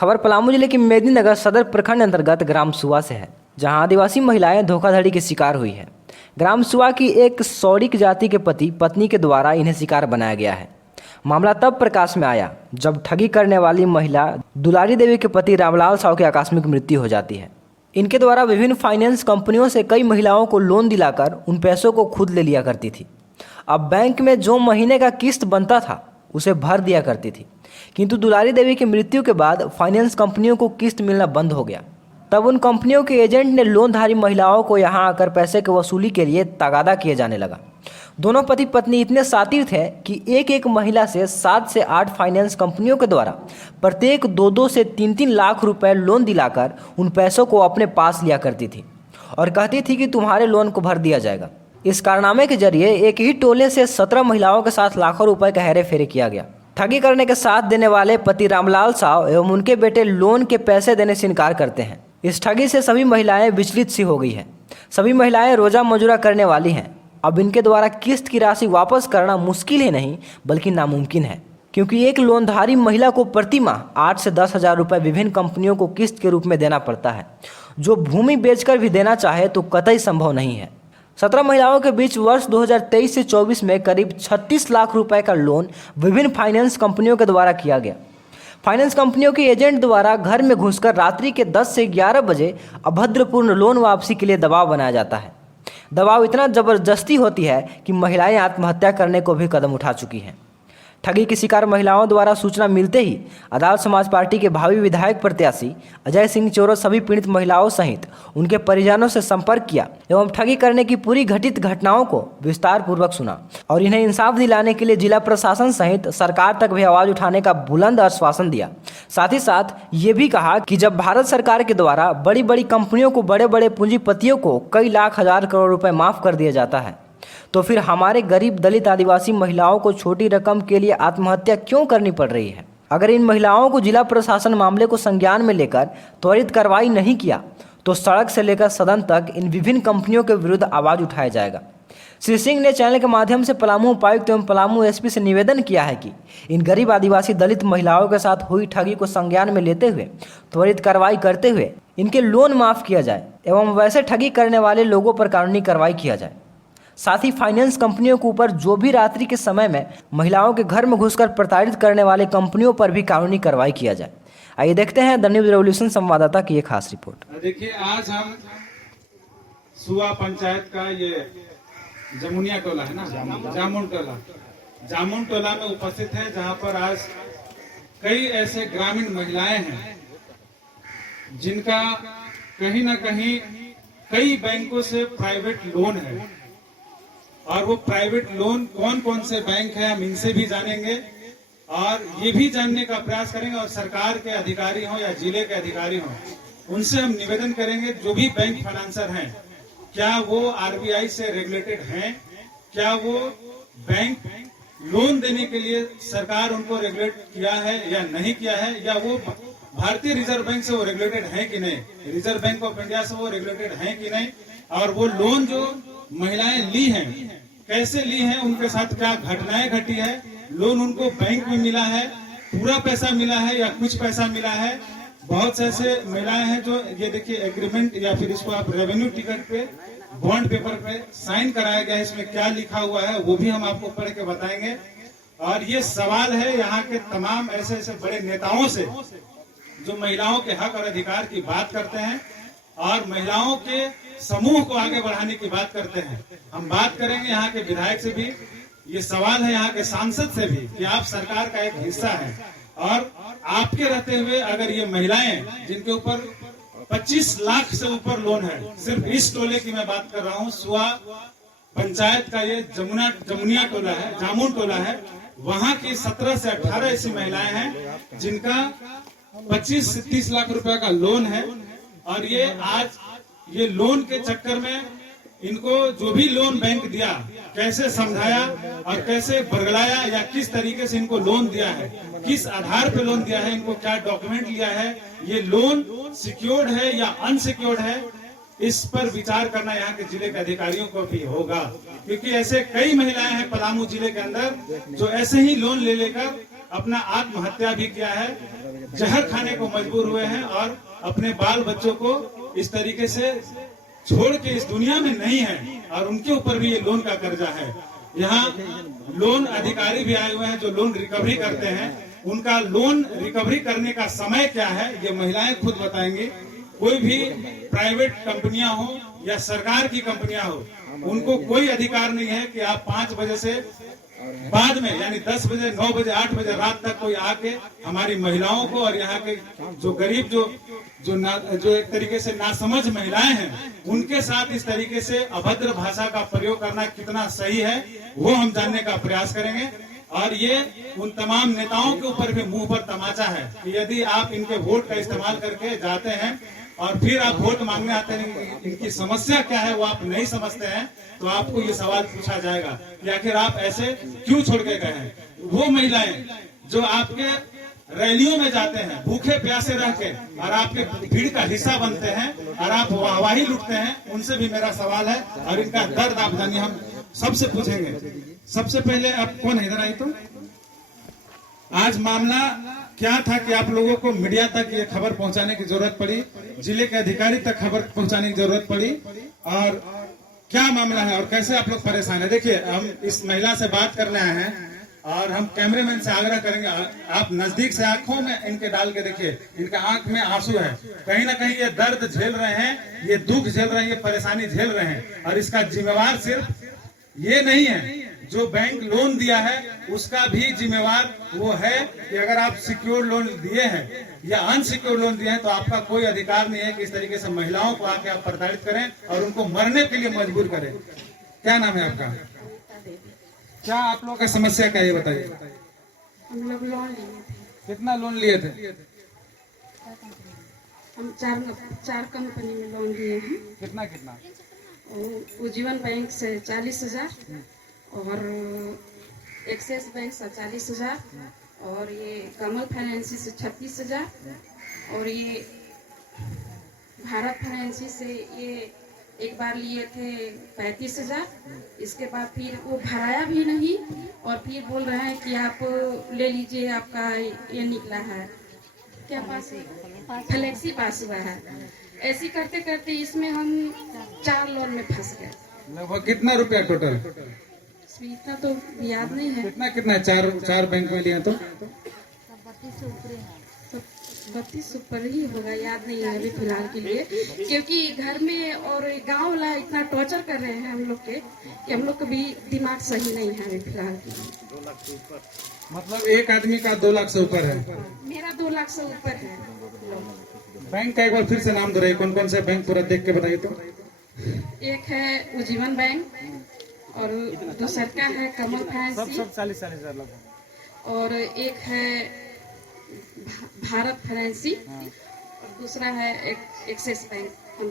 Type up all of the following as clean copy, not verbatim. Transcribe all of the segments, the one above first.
खबर पलामू जिले के मेदिनीनगर सदर प्रखंड अंतर्गत ग्राम सुआ से है, जहां आदिवासी महिलाएं धोखाधड़ी की शिकार हुई है। ग्राम सुआ की एक सौरिक जाति के पति पत्नी के द्वारा इन्हें शिकार बनाया गया है। मामला तब प्रकाश में आया जब ठगी करने वाली महिला दुलारी देवी के पति रामलाल साव की आकस्मिक मृत्यु हो जाती है। इनके द्वारा विभिन्न फाइनेंस कंपनियों से कई महिलाओं को लोन दिलाकर उन पैसों को खुद ले लिया करती थी। अब बैंक में जो महीने का किस्त बनता था उसे भर दिया करती थी, किंतु दुलारी देवी की मृत्यु के बाद फाइनेंस कंपनियों को किस्त मिलना बंद हो गया। तब उन कंपनियों के एजेंट ने लोनधारी महिलाओं को यहां आकर पैसे की वसूली के लिए तगादा किए जाने लगा। दोनों पति पत्नी इतने शातिर थे कि एक एक महिला से 7 से 8 फाइनेंस कंपनियों के द्वारा प्रत्येक 2-2 से 3-3 लाख रुपए लोन दिलाकर उन पैसों को अपने पास लिया करती थी और कहती थी कि तुम्हारे लोन को भर दिया जाएगा। इस कारनामे के जरिए एक ही टोले से 17 महिलाओं के साथ लाखों रुपए का हेरे फेरे किया गया। ठगी करने के साथ देने वाले पति रामलाल साव एवं उनके बेटे लोन के पैसे देने से इनकार करते हैं। इस ठगी से सभी महिलाएं विचलित सी हो गई हैं। सभी महिलाएं रोजा मजूरा करने वाली हैं। अब इनके द्वारा किस्त की राशि वापस करना मुश्किल ही नहीं बल्कि नामुमकिन है, क्योंकि एक लोनधारी महिला को प्रति माह 8 से 10 हज़ार रुपये विभिन्न कंपनियों को किस्त के रूप में देना पड़ता है। जो भूमि बेचकर भी देना चाहे तो कतई संभव नहीं है। 17 महिलाओं के बीच वर्ष 2023 से 24 में करीब 36 लाख रुपए का लोन विभिन्न फाइनेंस कंपनियों के द्वारा किया गया। फाइनेंस कंपनियों के एजेंट द्वारा घर में घुसकर रात्रि के 10 से 11 बजे अभद्रपूर्ण लोन वापसी के लिए दबाव बनाया जाता है। दबाव इतना जबरदस्ती होती है कि महिलाएं आत्महत्या करने को भी कदम उठा चुकी हैं। ठगी की शिकार महिलाओं द्वारा सूचना मिलते ही अदालत समाज पार्टी के भावी विधायक प्रत्याशी अजय सिंह चोरो सभी पीड़ित महिलाओं सहित उनके परिजनों से संपर्क किया एवं ठगी करने की पूरी घटित घटनाओं को विस्तार पूर्वक सुना और इन्हें इंसाफ दिलाने के लिए जिला प्रशासन सहित सरकार तक भी आवाज उठाने का बुलंद आश्वासन दिया। साथ ही साथ ये भी कहा कि जब भारत सरकार के द्वारा बड़ी बड़ी कंपनियों को बड़े बड़े पूंजीपतियों को कई लाख हजार करोड़ रुपए माफ कर दिया जाता है, तो फिर हमारे गरीब दलित आदिवासी महिलाओं को छोटी रकम के लिए आत्महत्या क्यों करनी पड़ रही है। अगर इन महिलाओं को जिला प्रशासन मामले को संज्ञान में लेकर त्वरित कार्रवाई नहीं किया तो सड़क से लेकर सदन तक इन विभिन्न कंपनियों के विरुद्ध आवाज उठाया जाएगा। श्री सिंह ने चैनल के माध्यम से पलामू उपायुक्त एवं पलामू एसपी से निवेदन किया है कि इन गरीब आदिवासी दलित महिलाओं के साथ हुई ठगी को संज्ञान में लेते हुए त्वरित कार्रवाई करते हुए इनके लोन माफ किया जाए एवं वैसे ठगी करने वाले लोगों पर कानूनी कार्रवाई किया जाए। साथ ही फाइनेंस कंपनियों के ऊपर जो भी रात्रि के समय में महिलाओं के घर में घुसकर प्रताड़ित करने वाले कंपनियों पर भी कानूनी कार्रवाई किया जाए। आइए देखते हैं द न्यूज रेवोल्यूशन संवाददाता की एक खास रिपोर्ट। देखिए, आज हम सुआ पंचायत का ये जमुनिया टोला है ना, जामुन टोला में उपस्थित है, जहां पर आज कई ऐसे ग्रामीण महिलाएं हैं जिनका कहीं ना कहीं कई बैंकों से प्राइवेट लोन है और वो प्राइवेट लोन कौन कौन से बैंक है हम इनसे भी जानेंगे और ये भी जानने का प्रयास करेंगे और सरकार के अधिकारी हो या जिले के अधिकारी हो उनसे हम निवेदन करेंगे जो भी बैंक फाइनेंसर हैं क्या वो आरबीआई से रेगुलेटेड हैं, क्या वो बैंक लोन देने के लिए सरकार उनको रेगुलेट किया है या नहीं किया है, या वो भारतीय रिजर्व बैंक से वो रेगुलेटेड है कि नहीं, रिजर्व बैंक ऑफ इंडिया से वो रेगुलेटेड है कि नहीं, और वो लोन जो महिलाएं ली हैं कैसे ली हैं, उनके साथ क्या घटनाएं घटी है, लोन उनको बैंक में मिला है, पूरा पैसा मिला है या कुछ पैसा मिला है। बहुत से ऐसे महिलाएं हैं जो ये देखिए एग्रीमेंट या फिर इसको आप रेवेन्यू टिकट पे बॉन्ड पेपर पे साइन कराया गया है, इसमें क्या लिखा हुआ है वो भी हम आपको पढ़ के बताएंगे। और ये सवाल है यहाँ के तमाम ऐसे ऐसे बड़े नेताओं से जो महिलाओं के हक और अधिकार की बात करते हैं और महिलाओं के समूह को आगे बढ़ाने की बात करते हैं। हम बात करेंगे यहाँ के विधायक से भी, ये सवाल है यहाँ के सांसद से भी कि आप सरकार का एक हिस्सा हैं और आपके रहते हुए अगर ये महिलाएं जिनके ऊपर 25 लाख से ऊपर लोन है, सिर्फ इस टोले की मैं बात कर रहा हूँ, सुआ पंचायत का ये जमुनिया टोला है, जामुन टोला है, वहाँ की 17 से 18 ऐसी महिलाएं हैं जिनका 25 से 30 लाख रुपए का लोन है और ये आज ये लोन के चक्कर में इनको जो भी लोन बैंक दिया कैसे समझाया और कैसे बरगलाया या किस तरीके से इनको लोन दिया है, किस आधार पे लोन दिया है, इनको क्या डॉक्यूमेंट लिया है, ये लोन सिक्योर्ड है या अनसिक्योर्ड है, इस पर विचार करना यहाँ के जिले के अधिकारियों को भी होगा। क्योंकि ऐसे कई महिलाएं हैं पलामू जिले के अंदर जो ऐसे ही लोन ले लेकर अपना आत्महत्या भी किया है, जहर खाने को मजबूर हुए हैं और अपने बाल बच्चों को इस तरीके से छोड़ के इस दुनिया में नहीं है और उनके ऊपर भी ये लोन का कर्जा है। यहाँ लोन अधिकारी भी आए हुए हैं जो लोन रिकवरी करते हैं। उनका लोन रिकवरी करने का समय क्या है ये महिलाएं खुद बताएंगी। कोई भी प्राइवेट कंपनियां हो या सरकार की कंपनियां हो, उनको कोई अधिकार नहीं है कि आप 5 बजे से बाद में यानी 10 बजे 9 बजे 8 बजे रात तक कोई आके हमारी महिलाओं को और यहाँ के जो गरीब जो एक तरीके से नासमझ महिलाएं हैं उनके साथ इस तरीके से अभद्र भाषा का प्रयोग करना कितना सही है वो हम जानने का प्रयास करेंगे। और ये उन तमाम नेताओं के ऊपर भी मुंह पर तमाचा है कि यदि आप इनके वोट का इस्तेमाल करके जाते हैं और फिर आप वोट मांगने आते हैं, इनकी समस्या क्या है वो आप नहीं समझते हैं, तो आपको ये सवाल पूछा जाएगा कि आखिर आप ऐसे क्यों छोड़ के गए हैं। वो महिलाएं जो आपके रैलियों में जाते हैं भूखे प्यासे रह के और आपके भीड़ का हिस्सा बनते हैं और आप वाहवाही लुटते हैं, उनसे भी मेरा सवाल है और इनका दर्द आप जानिए। हम सबसे पूछेंगे। सबसे पहले आप कौन है, इधर आई तो आज मामला क्या था कि आप लोगों को मीडिया तक ये खबर पहुंचाने की जरूरत पड़ी, जिले के अधिकारी तक खबर पहुंचाने की जरूरत पड़ी, और क्या मामला है और कैसे आप लोग परेशान है। देखिए हम इस महिला से बात करने आए हैं और हम कैमरेमैन से आग्रह करेंगे आप नजदीक से आंखों में इनके डाल के देखिए, इनके आंख में आंसू है, कहीं ना कहीं ये दर्द झेल रहे हैं, ये दुख झेल रहे हैं, ये परेशानी झेल रहे हैं। और इसका जिम्मेवार सिर्फ ये नहीं है, जो बैंक लोन दिया है उसका भी जिम्मेवार वो है कि अगर आप सिक्योर लोन दिए हैं या अनसिक्योर लोन दिए हैं तो आपका कोई अधिकार नहीं है कि इस तरीके से महिलाओं को आके आप प्रताड़ित करें और उनको मरने के लिए मजबूर करें। क्या नाम है आपका? क्या आप लोगों का समस्या क्या है बताइए। हम लोग लोन लिए थे। कितना लोन लिए थे? हम चार कंपनी में लोन लिए हैं। कितना कितना? उज्जीवन बैंक से 40,000 और एक्सिस बैंक से 40,000 और ये कमल फाइनेंसी से 36,000 और ये भारत फाइनेंसी से ये एक बार लिए थे 35,000। इसके बाद फिर वो भराया भी नहीं और फिर बोल रहे हैं कि आप ले लीजिए, आपका ये निकला है क्या पास फ्लेक्सी पास हुआ है। ऐसे करते करते इसमें हम 4 लोन में फंस गए। लगभग कितना रुपया टोटल? इतना तो याद नहीं है। कितना कितना चार बैंक में लिए तो 32 ऊपर ही होगा, याद नहीं है अभी फिलहाल के लिए, क्योंकि घर में और गांव वाला इतना टॉर्चर कर रहे हैं हम लोग के कि हम लोग का भी दिमाग सही नहीं है अभी फिलहाल के लिए। मतलब एक आदमी का 2 लाख से ऊपर है? मेरा 2 लाख से ऊपर है। बैंक का एक बार फिर से नाम दोहराइए, कौन कौन से बैंक पूरा देख के बताइए तो। एक है उज्जीवन बैंक और दूसरा का है कमल फाइनेंसी 40,000 और एक है भारत फाइनेंसी और दूसरा है एक्सिस बैंक। हम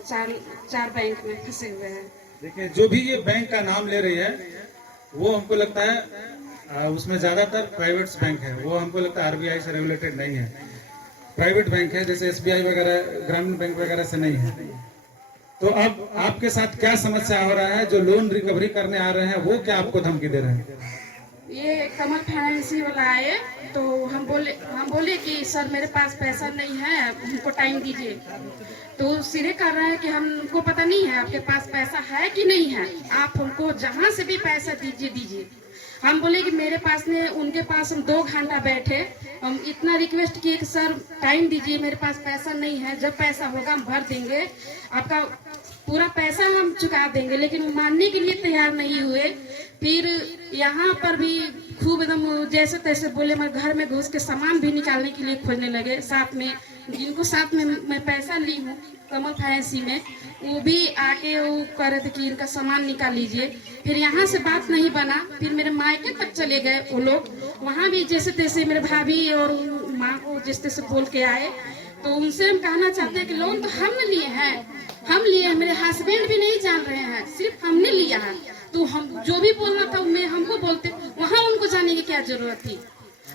चार बैंक में फंसे हुए हैं। देखिए जो भी ये बैंक का नाम ले रही है वो हमको लगता है उसमें ज्यादातर प्राइवेट बैंक है, वो हमको लगता है आरबीआई से रेगुलेटेड नहीं है, प्राइवेट बैंक है, जैसे एसबीआई वगैरह ग्रामीण बैंक वगैरह से नहीं है। तो अब आपके साथ क्या समस्या हो रहा है? जो लोन रिकवरी करने आ रहे हैं वो क्या आपको धमकी दे रहे हैं? ये कमल फाइनेंसी वाला आए तो हम बोले कि सर मेरे पास पैसा नहीं है, हमको टाइम दीजिए। तो सीधे कर रहे हैं कि हमको पता नहीं है आपके पास पैसा है कि नहीं है, आप हमको जहाँ से भी पैसा दीजिए। हम बोले कि मेरे पास ने उनके पास हम 2 घंटा बैठे, हम इतना रिक्वेस्ट किए कि सर टाइम दीजिए, मेरे पास पैसा नहीं है, जब पैसा होगा हम भर देंगे, आपका पूरा पैसा हम चुका देंगे, लेकिन वो मानने के लिए तैयार नहीं हुए। फिर यहाँ पर भी खूब एकदम जैसे तैसे बोले, मैं घर में घुस के सामान भी निकालने के लिए खोजने लगे। साथ में जिनको साथ में मैं पैसा ली हूँ कमल फाइनेंसी में, वो भी आके वो कह रहे थे कि इनका सामान निकाल लीजिए। फिर यहाँ से बात नहीं बना, फिर मेरे मायके तक चले गए वो लोग, वहाँ भी जैसे तैसे मेरे भाभी और माँ को जैसे तैसे बोल के आए। तो उनसे हम कहना चाहते हैं कि लोन तो हम लिए हैं, मेरे हस्बैंड भी नहीं जान रहे हैं, सिर्फ हमने लिया है। तो हम जो भी बोलना था मैं हमको बोलते, वहाँ उनको जाने की क्या जरूरत थी।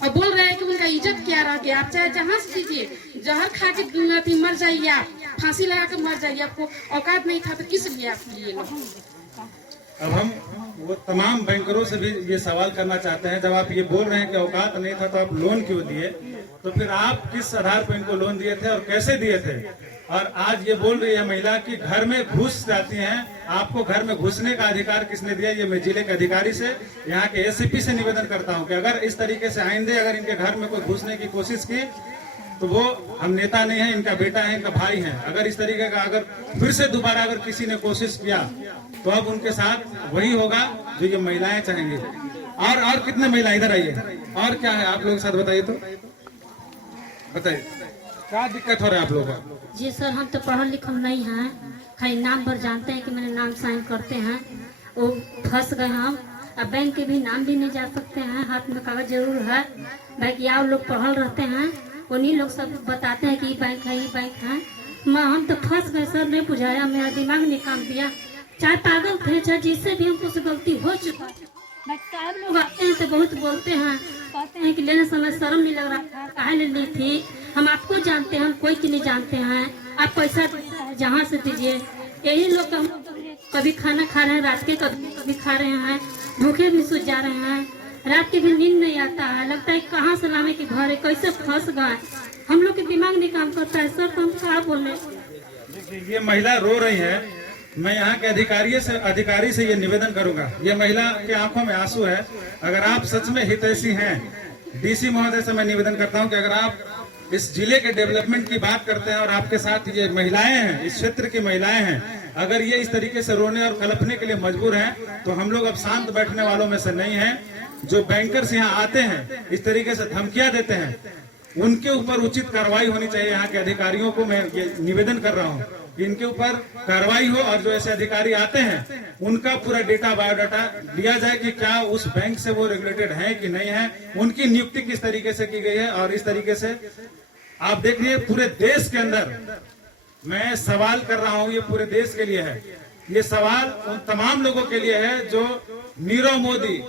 और बोल रहे हैं कि उनका इज्जत क्या रह गया, आप चाहे जहाँ से कीजिए, जहर खा के मर जाइए, आप फांसी लगा के मर जाइए, आपको औकात नहीं था तो किस लिए आप लिए लोग। अब हम वो तमाम बैंकरों से भी ये सवाल करना चाहते हैं, जब आप ये बोल रहे हैं कि औकात नहीं था तो आप लोन क्यों दिए, तो फिर आप किस आधार पर इनको लोन दिए थे और कैसे दिए थे? और आज ये बोल रही है महिला कि घर में घुस जाती हैं, आपको घर में घुसने का अधिकार किसने दिया? ये मैं जिले के अधिकारी से, यहाँ के एसपी से निवेदन करता हूँ कि अगर इस तरीके से आइंदे अगर इनके घर में कोई घुसने की कोशिश की तो वो हम नेता नहीं है, इनका बेटा है, इनका भाई है। अगर इस तरीके का अगर फिर से दोबारा अगर किसी ने कोशिश किया तो अब उनके साथ वही होगा जो ये महिलाएं चाहेंगी। और कितने महिला इधर आइए, और क्या है आप लोगों के साथ बताइए, तो बताइए क्या दिक्कत हो रहा है आप लोगों को? जी सर, हम तो पढ़ल लिखल नहीं हैं, खाली नाम भर जानते हैं कि मैंने नाम साइन करते हैं, वो फंस गए हम। अब बैंक के भी नाम भी नहीं जा सकते हैं, हाथ में कागज जरूर है, बैंकिया लोग पढ़ल रहते हैं, उन्हीं लोग सब बताते हैं कि ये बैंक है, ये बैंक है। माँ हम तो फंस गए सर, नहीं बुझाया, मेरा दिमाग नहीं काम दिया। चाहे पागल थे, चाहे जिससे भी हमको से गलती हो चुका है। साहब लोग आते हैं तो बहुत बोलते हैं, कहते हैं कि लेने समय शर्म नहीं लग रहा था, काहे ने ली थी? हम आपको जानते हैं, हम कोई की नहीं जानते हैं। आप पैसा जहाँ से दीजिए, यही लोग हम कभी खाना खा रहे हैं रात के, कभी खा रहे हैं, भूखे भी सूझ जा रहे हैं, रात के भी नींद नहीं आता है, लगता है कहाँ से लाने के घर है, कैसे फंस गए। हम लोग के दिमाग नहीं काम करता है सर, तो हम क्या बोले? देखिए ये महिला रो रही है, मैं यहाँ के अधिकारी से ये निवेदन करूंगा, ये महिला के आंखों में आंसू है। अगर आप सच में हितैषी हैं, डीसी महोदय से मैं निवेदन करता हूँ कि अगर आप इस जिले के डेवलपमेंट की बात करते हैं और आपके साथ ये महिलाएं हैं, इस क्षेत्र की महिलाएं हैं, अगर ये इस तरीके से रोने और कलपने के लिए मजबूर हैं, तो हम लोग अब शांत बैठने वालों में से नहीं हैं। जो बैंकर्स यहाँ आते हैं, इस तरीके से धमकियां देते हैं, उनके ऊपर उचित कार्रवाई होनी चाहिए। यहाँ के अधिकारियों को मैं ये निवेदन कर रहा हूँ कि इनके ऊपर कार्रवाई हो, और जो ऐसे अधिकारी आते हैं उनका पूरा डेटा बायोडाटा लिया जाए कि क्या उस बैंक से वो रेगुलेटेड है कि नहीं है, उनकी नियुक्ति किस तरीके से की गई है। और इस तरीके से आप देख लीजिए पूरे देश के अंदर मैं सवाल कर रहा हूँ, ये पूरे देश के लिए है, ये सवाल उन तमाम लोगों के लिए है जो नीरव मोदी,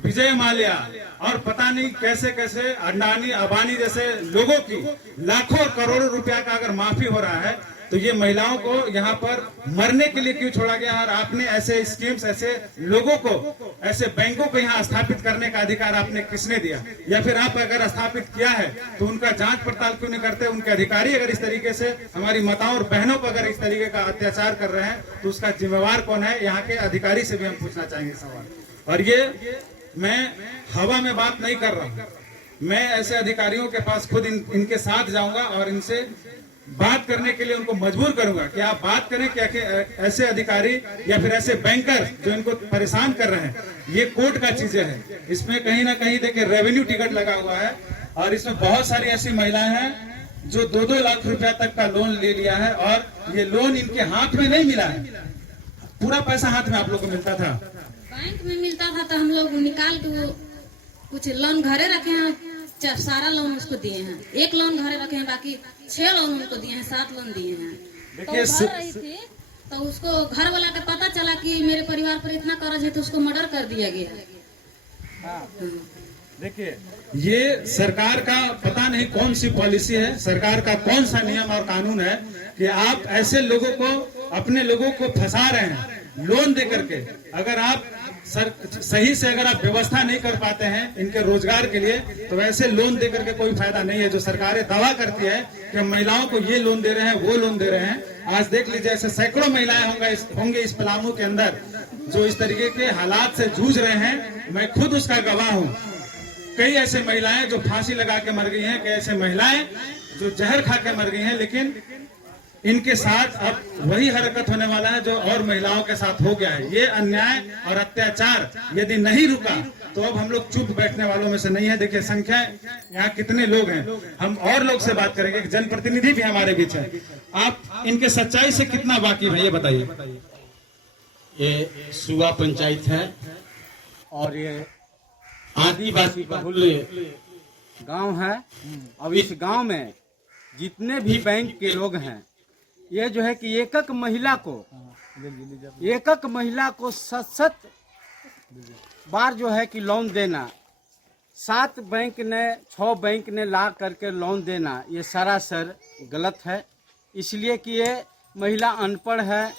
विजय माल्या और पता नहीं कैसे कैसे अडानी अंबानी जैसे लोगों की लाखों और करोड़ों रुपया का अगर माफी हो रहा है, तो ये महिलाओं को यहाँ पर मरने के लिए क्यों छोड़ा गया? और आपने ऐसे स्कीम्स, ऐसे लोगों को, ऐसे बैंकों को यहाँ स्थापित करने का अधिकार आपने किसने दिया? या फिर आप अगर स्थापित किया है तो उनका जांच पड़ताल क्यों नहीं करते? उनके अधिकारी अगर इस तरीके से हमारी माताओं और बहनों पर अगर इस तरीके का अत्याचार कर रहे हैं तो उसका जिम्मेवार कौन है? यहाँ के अधिकारी से भी हम पूछना चाहेंगे सवाल। और ये मैं हवा में बात नहीं कर रहा हूँ, मैं ऐसे अधिकारियों के पास खुद इनके साथ जाऊंगा और इनसे बात करने के लिए उनको मजबूर करूंगा कि आप बात करें कि ऐसे अधिकारी या फिर ऐसे बैंकर जो इनको परेशान कर रहे हैं, ये कोर्ट का चीजें हैं, इसमें कहीं ना कहीं देखिए रेवेन्यू टिकट लगा हुआ है, और इसमें बहुत सारी ऐसी महिलाएं हैं जो 2-2 लाख रुपया तक का लोन ले लिया है, और ये लोन इनके हाथ में नहीं मिला है, पूरा पैसा हाथ में आप लोग को मिलता था, बैंक में मिलता था, तो हम लोग निकाल के वो कुछ लोन घरे रखे हैं, सारा लोन उसको दिए हैं। एक लोन घरे रखे हैं, बाकी 6 लोन उनको दिए हैं, 7 लोन दिए हैं। तो घर रही थी तो उसको घर वाला का पता चला कि मेरे परिवार पर इतना कर्ज है, तो उसको मर्डर कर दिया गया। देखिए ये सरकार का पता नहीं कौन सी पॉलिसी है, सरकार का कौन सा नियम और कानून है कि आप ऐसे लोगों को, अपने लोगों को फंसा रहे हैं लोन दे करके। अगर आप सही से अगर आप व्यवस्था नहीं कर पाते हैं इनके रोजगार के लिए, तो वैसे लोन दे करके कोई फायदा नहीं है। जो सरकारें दावा करती है कि हम महिलाओं को ये लोन दे रहे हैं, वो लोन दे रहे हैं, आज देख लीजिए ऐसे सैकड़ों महिलाएं होंगे इस पलामू के अंदर जो इस तरीके के हालात से जूझ रहे हैं। मैं खुद उसका गवाह हूँ। कई ऐसे महिलाएं जो फांसी लगा के मर गई हैं, कई ऐसे महिलाएं जो जहर खा के मर गई हैं, लेकिन इनके साथ अब वही हरकत होने वाला है जो और महिलाओं के साथ हो गया है। ये अन्याय और अत्याचार यदि नहीं रुका तो अब हम लोग चुप बैठने वालों में से नहीं है। देखिए संख्या यहाँ कितने लोग हैं, हम और लोग से बात करेंगे। जनप्रतिनिधि भी हमारे बीच है, आप इनके सच्चाई से कितना वाकिफ है ये बताइए। ये सुवा पंचायत है और ये आदिवासी बहुल गांव है। अब इस गांव में जितने भी बैंक के लोग हैं, ये जो है कि एक एक महिला को 7 बार जो है कि लोन देना, 7 बैंक ने 6 बैंक ने ला करके लोन देना, ये सरासर गलत है। इसलिए कि ये महिला अनपढ़ है,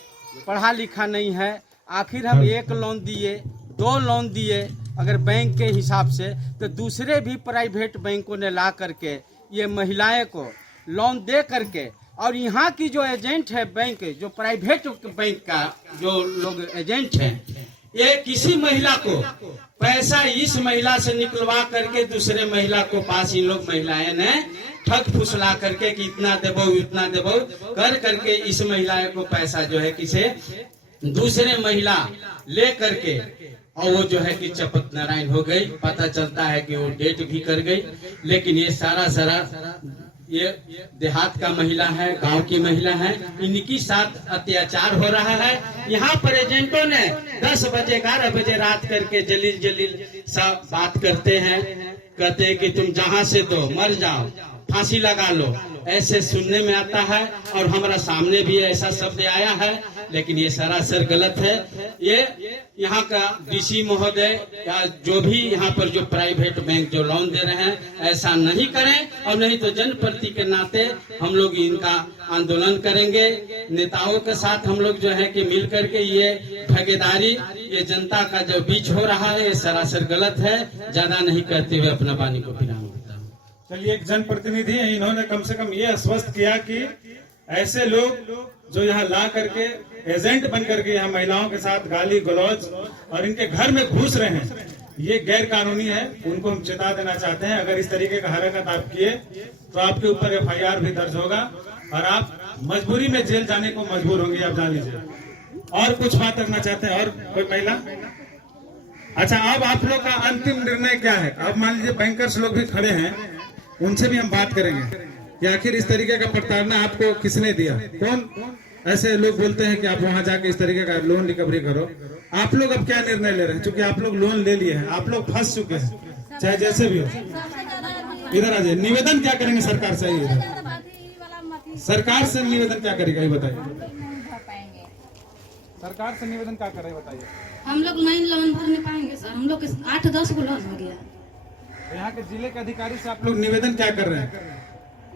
पढ़ा लिखा नहीं है, आखिर हम एक लोन दिए, 2 लोन दिए अगर बैंक के हिसाब से, तो दूसरे भी प्राइवेट बैंकों ने ला करके ये महिलाएं को लोन दे करके, और यहाँ की जो एजेंट है बैंक, जो प्राइवेट बैंक का जो लोग एजेंट है, ये किसी महिला को पैसा इस महिला से निकलवा करके दूसरे महिला को पास इन लोग महिलाएं ने ठग फुसला करके कि इतना देबो इतना देबो कर करके इस महिला को पैसा जो है किसे दूसरे महिला ले करके, और वो जो है कि चपत नारायण हो गई। पता चलता है कि वो डेट भी कर गई। लेकिन ये सारा ये देहात का महिला है, गांव की महिला है, इनकी साथ अत्याचार हो रहा है। यहाँ पर एजेंटों ने 10 बजे 11 बजे रात करके जलील सब बात करते हैं, कहते हैं कि तुम जहां से दो मर जाओ, फांसी लगा लो, ऐसे सुनने में आता है। और हमारा सामने भी ऐसा शब्द आया है, लेकिन ये सरासर गलत है। ये यहाँ का डीसी महोदय या जो भी यहाँ पर जो प्राइवेट बैंक जो लोन दे रहे हैं, ऐसा नहीं करें, और नहीं तो जनप्रति के नाते हम लोग इनका आंदोलन करेंगे। नेताओं के साथ हम लोग जो है कि मिल करके ये ठगेदारी, ये जनता का जो बीच हो रहा है, ये सरासर गलत है। ज्यादा नहीं कहते हुए अपना वाणी को विराम देता हूं। चलिए, एक जनप्रतिनिधि है, इन्होंने कम से कम ये आश्वस्त किया कि ऐसे लोग जो यहाँ ला करके एजेंट बन करके यहाँ महिलाओं के साथ गाली गलौज और इनके घर में घुस रहे हैं, ये गैर कानूनी है। उनको हम चेता देना चाहते हैं, अगर इस तरीके का हरकत आप किए तो आपके ऊपर FIR भी दर्ज होगा और आप मजबूरी में जेल जाने को मजबूर होंगे, आप जान लीजिए। और कुछ बात रखना चाहते हैं और कोई महिला? अच्छा, अब आप लोग का अंतिम निर्णय क्या है? अब मान लीजिए बैंकर्स लोग भी खड़े हैं, उनसे भी हम बात करेंगे कि आखिर इस तरीके का प्रताड़ना आपको किसने दिया। कौन ऐसे लोग बोलते हैं कि आप वहां जाके इस तरीके का लोन रिकवरी करो। आप लोग अब क्या निर्णय ले रहे हैं? क्योंकि आप लोग लोन ले लिए हैं, आप लोग फंस चुके हैं, चाहे जैसे भी हो। इधर आ जाइए, निवेदन क्या करेंगे सरकार से? सरकार से निवेदन क्या करेगा ये बताइए। सरकार से निवेदन क्या करे बताइए। हम लोग नहीं लोन भर नहीं पाएंगे सर, हम लोग 8-10 को लोन हो गया। यहाँ के जिले के अधिकारी से आप लोग निवेदन क्या कर रहे हैं?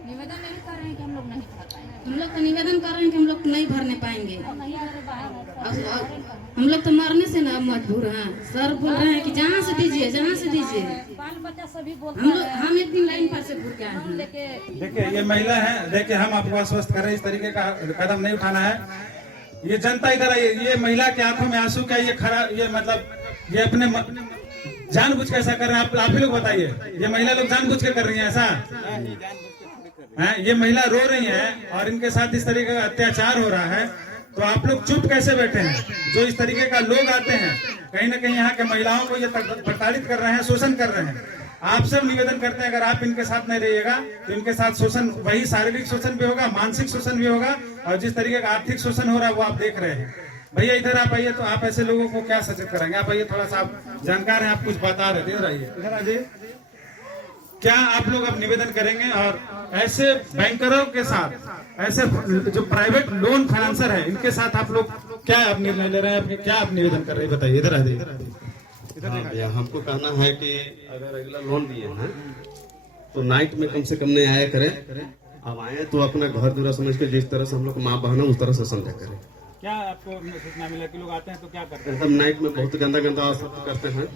निवेदन नहीं कर रहे हैं कि हम लोग नहीं भर पाएंगे। हम लोग तो निवेदन कर रहे हैं कि हम लोग नहीं भरने पाएंगे। हम लोग तो मरने से ना मजबूर हैं। सर बोल रहे हैं कि जहाँ से दीजिए, जहाँ से दीजिए। बाल बच्चा सभी बोलते हम लोग हम एक दिन लाइन पर से घूर के आए हैं। देखिए, ये महिला है, देखिए हम आपको आश्वस्त कर रहे हैं, इस तरीके का कदम नहीं उठाना है। ये जनता इधर आई, ये महिला के आंखों में आंसू क्या? ये खरा, ये मतलब ये अपने जानबूझ के ऐसा कर रहे हैं? आप ही लोग बताइए, ये महिला लोग जानबूझ के कर रही है ऐसा है? ये महिला रो रही है और इनके साथ इस तरीके का अत्याचार हो रहा है, तो आप लोग चुप कैसे बैठे हैं? जो इस तरीके का लोग आते हैं, कहीं ना कहीं यहाँ के महिलाओं को ये प्रताड़ित कर रहे हैं, शोषण कर रहे हैं। आप सब निवेदन करते हैं, अगर आप इनके साथ नहीं रहिएगा तो इनके साथ शोषण, वही शारीरिक शोषण भी होगा, मानसिक शोषण भी होगा, और जिस तरीके का आर्थिक शोषण हो रहा है वो आप देख रहे हैं। भैया इधर आप आइए, तो आप ऐसे लोगों को क्या सचेत कराएंगे? आप आइए, थोड़ा सा आप जानकार हैं, आप कुछ बता रहे थे, इधर आइए, इधर आ जाइए। क्या आप लोग अब निवेदन करेंगे और ऐसे बैंकरों के साथ, ऐसे जो प्राइवेट लोन फाइनेंसर है, इनके साथ आप लोग क्या अब निर्णय ले रहे हैं? क्या आप निवेदन कर रहे हैं बताइए। इधर आ जाइए। भैया हमको कहना है कि अगर अगला लोन लिए हैं तो नाइट में कम से कम नहीं आया करें। अब आए तो अपना घर दूरा समझ के जिस तरह से हम लोग माँ बहन उस तरह से समझा करें। क्या आपको सूचना मिला कि लोग आते हैं तो क्या करते हैं? एकदम नाइट में बहुत गंदा शब्द करते हैं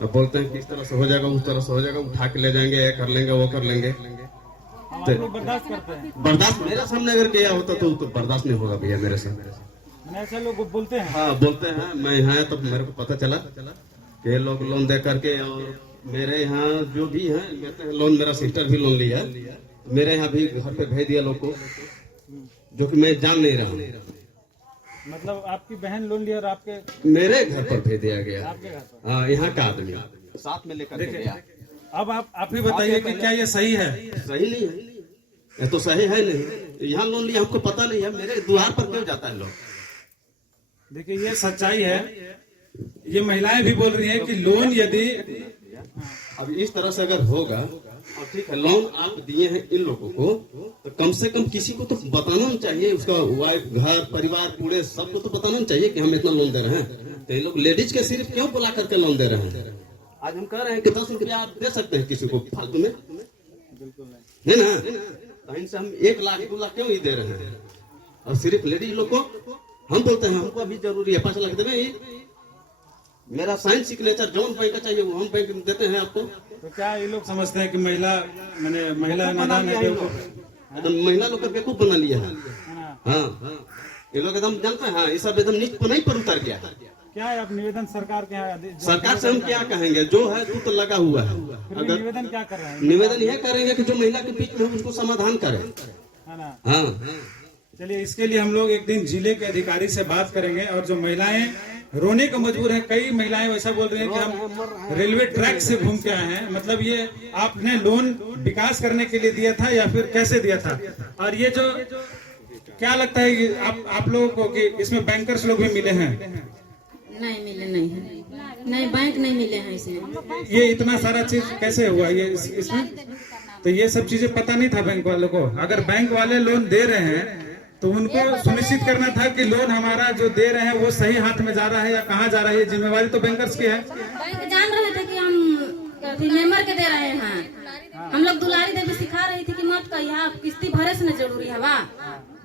और बोलते हैं कि इस तरह से हो जाएगा, उस तरह से हो जाएगा, उठा के ले जाएंगे, ये कर लेंगे, वो कर लेंगे। आप लोग बर्दाश्त करते हैं? बर्दाश्त मेरे सामने अगर किया होता तो बर्दाश्त नहीं होगा भैया मेरे सामने। ऐसे लोग बोलते हैं? हाँ बोलते हैं। मैं यहाँ तब मेरे को पता चला कि लोग लोन दे करके, और मेरे यहाँ जो भी है कहते हैं लोन, मेरा सिस्टर भी लोन लिया, मेरे यहाँ भी घर पे भेज दिया लोग को, जो कि मैं जान नहीं रहा। मतलब आपकी बहन लोन लिया और आपके मेरे घर पर भेज दिया गया। आपके घर पर? हाँ, यहाँ का आदमी साथ में लेकर गया। अब आप ही बताइए कि क्या ये सही है? सही नहीं है, ये तो सही है नहीं। यहाँ लोन लिया हमको पता नहीं है, मेरे द्वार पर क्यों जाता है लोग? देखिए, ये सच्चाई है। ये महिलाएं भी बोल रही हैं कि लोन यदि अब इस तरह से अगर होगा, और ठीक है लोन आप दिए हैं इन लोगों को, तो कम से कम किसी को तो बताना चाहिए, उसका वाइफ, घर, परिवार, पूरे सबको तो बताना चाहिए कि हम इतना लोन दे रहे हैं। तो ये लोग लेडीज के सिर्फ क्यों बुला करके लोन दे रहे हैं? आज हम कह रहे हैं कि 10 रुपया आप दे सकते हैं किसी को फालतू में, है ना? तो इनसे हम 1 लाख 2 लाख क्यों ही दे रहे हैं? और सिर्फ लेडीज लोग को हम बोलते हैं हमको अभी जरूरी है 5 लाख देना, ये मेरा साइन सिग्नेचर जौन बैंक का चाहिए वो हम बैंक में देते हैं आपको। तो क्या ये लोग समझते हैं कि महिला नादान है, बेवकूफ है? एकदम महिला लोग का बेवकूफ बना लिया है। हाँ, ये लोग एकदम जानते हैं, हाँ, ये सब एकदम नीच नहीं पर उतर गया है। क्या है आप निवेदन सरकार के यहाँ सरकार से हम क्या कहेंगे, जो है तू तो लगा हुआ है। फिर भी निवेदन क्या कर रहे हैं? निवेदन यह करेंगे कि जो महिला के बीच में है उसको समाधान करें। है ना? हाँ, चलिए, इसके लिए हम लोग एक दिन जिले के अधिकारी से बात करेंगे। और जो महिलाएं रोने को मजबूर है, कई महिलाएं वैसा बोल रही हैं कि हम रेलवे ट्रैक से घूम के आए हैं। मतलब ये आपने लोन विकास करने के लिए दिया था या फिर कैसे दिया था? और ये जो क्या लगता है कि आप लोगों को कि इसमें बैंकर्स लोग भी मिले हैं? नहीं मिले, नहीं है, नहीं बैंक नहीं मिले हैं इसमें। ये इतना सारा चीज कैसे हुआ ये इसमें? तो ये सब चीजें पता नहीं था बैंक वालों को। अगर बैंक वाले लोन दे रहे हैं तो उनको सुनिश्चित करना था कि लोन हमारा जो दे रहे हैं वो सही हाथ में जा रहा है या कहाँ जा रहा है। ये जिम्मेवारी तो बैंकर्स की है। बैंक जान रहे थे कि हम मेंबर के दे रहे हैं। हम लोग दुलारी देवी सिखा रही थी कि मत कहिया किस्ती भरे से न जरूरी है वा,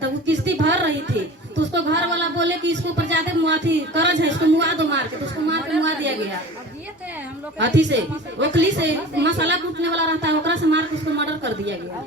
तो वो किस्ती भर रही थी तो उसको घर वाला बोले कि इसको ऊपर ज्यादा मुआथी कर्ज है, इसको मुआ दो मार के, तो उसको मार के मुआ दिया गया हाथी से, ओखली से मसाला कूटने वाला रहता है ओकरा से मार के उसको मर्डर कर दिया गया।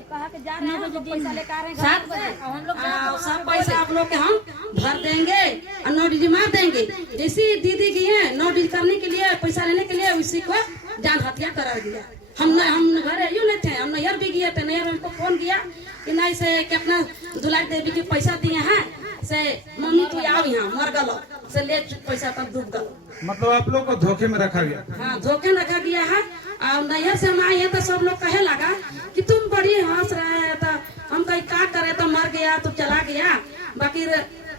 7 पैसे आप लोग के हम भर देंगे और नोटिस मार देंगे। जैसी दीदी की है नोटिस करने के लिए पैसा लेने के लिए उसी को जान हत्या करा दिया। हम घर यूँ नहीं थे, हम नैयर भी गए थे। नैयर हमको फोन किया कि नहीं से कि अपना दुलारी देवी के पैसा दिए हैं से मम्मी तू आओ यहाँ मर गलो से ले पैसा तब डूब गलो। मतलब आप लोग को धोखे में रखा गया? हाँ, धोखे में रखा गया है। और नैयर से हम आए हैं तो सब लोग कहे लगा कि तुम बड़ी हंस रहे हैं, तो हम कहीं क्या करे, तो मर गया तो चला गया। बाकी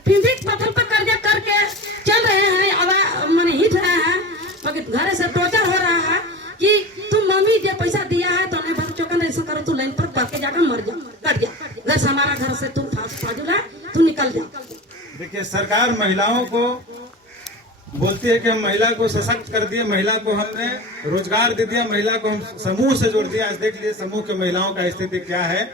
फिर भी पत्थर पर कर्जा करके चल रहे हैं, अब मैंने हिट रहे हैं। बाकी घर से टोर्चर हो रहा है कि तुम मम्मी जो पैसा दिया है तो नहीं बस चौकन ऐसा करो, तू लाइन पर पके जाकर मर जा, कट जा घर से, हमारा घर से तू फाजुला तू निकल जा। देखिए, सरकार महिलाओं को बोलती है कि हम महिला को सशक्त कर दिए, महिला को हमने रोजगार दे दिया, महिला को हम समूह से जोड़ दिया। आज देख लीजिए समूह के महिलाओं का स्थिति क्या है।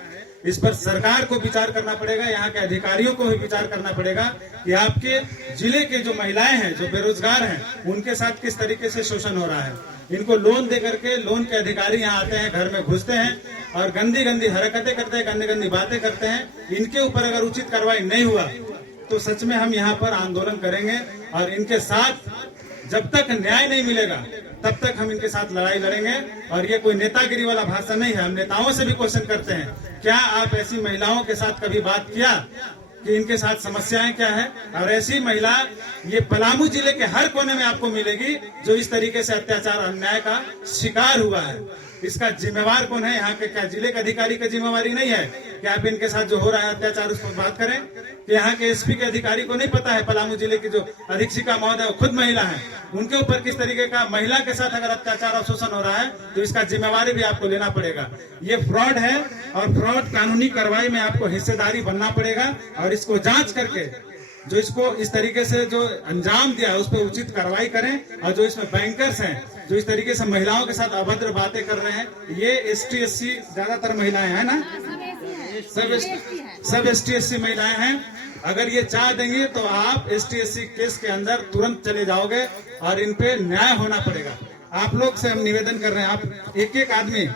इस पर सरकार को विचार करना पड़ेगा, यहाँ के अधिकारियों को भी विचार करना पड़ेगा कि आपके जिले के जो महिलाएं हैं, जो बेरोजगार हैं, उनके साथ किस तरीके से शोषण हो रहा है। इनको लोन दे करके लोन के अधिकारी यहाँ आते हैं, घर में घुसते हैं और गंदी गंदी हरकतें करते हैं, गंदी गंदी बातें करते हैं। इनके ऊपर अगर उचित कार्रवाई नहीं हुआ तो सच में हम यहाँ पर आंदोलन करेंगे और इनके साथ जब तक न्याय नहीं मिलेगा तब तक हम इनके साथ लड़ाई लड़ेंगे। और ये कोई नेतागिरी वाला भाषण नहीं है। हम नेताओं से भी क्वेश्चन करते हैं, क्या आप ऐसी महिलाओं के साथ कभी बात किया कि इनके साथ समस्याएं क्या है? और ऐसी महिला ये पलामू जिले के हर कोने में आपको मिलेगी जो इस तरीके से अत्याचार अन्याय का शिकार हुआ है। इसका जिम्मेवार कौन है? यहाँ के क्या जिले के अधिकारी की जिम्मेवारी नहीं है कि आप इनके साथ जो हो रहा है अत्याचार उस पर बात करें? कि यहाँ के एसपी के अधिकारी को नहीं पता है पलामू जिले की जो अधीक्षिका महोदय वो खुद महिला है, उनके ऊपर किस तरीके का महिला के साथ अगर अत्याचार और शोषण हो रहा है तो इसका जिम्मेवारी भी आपको लेना पड़ेगा। ये फ्रॉड है और फ्रॉड कानूनी कार्रवाई में आपको हिस्सेदारी बनना पड़ेगा और इसको जांच करके जो इसको इस तरीके से जो अंजाम दिया है उस पर उचित कार्रवाई करें। और जो इसमें बैंकर्स हैं जो इस तरीके से महिलाओं के साथ अभद्र बातें कर रहे हैं, ये ST SC ज्यादातर महिलाएं हैं ना, सब ST SC महिलाएं हैं। अगर ये चाह देंगे तो आप ST SC केस के अंदर तुरंत चले जाओगे और इन पे न्याय होना पड़ेगा। आप लोग से हम निवेदन कर रहे हैं, आप एक एक आदमी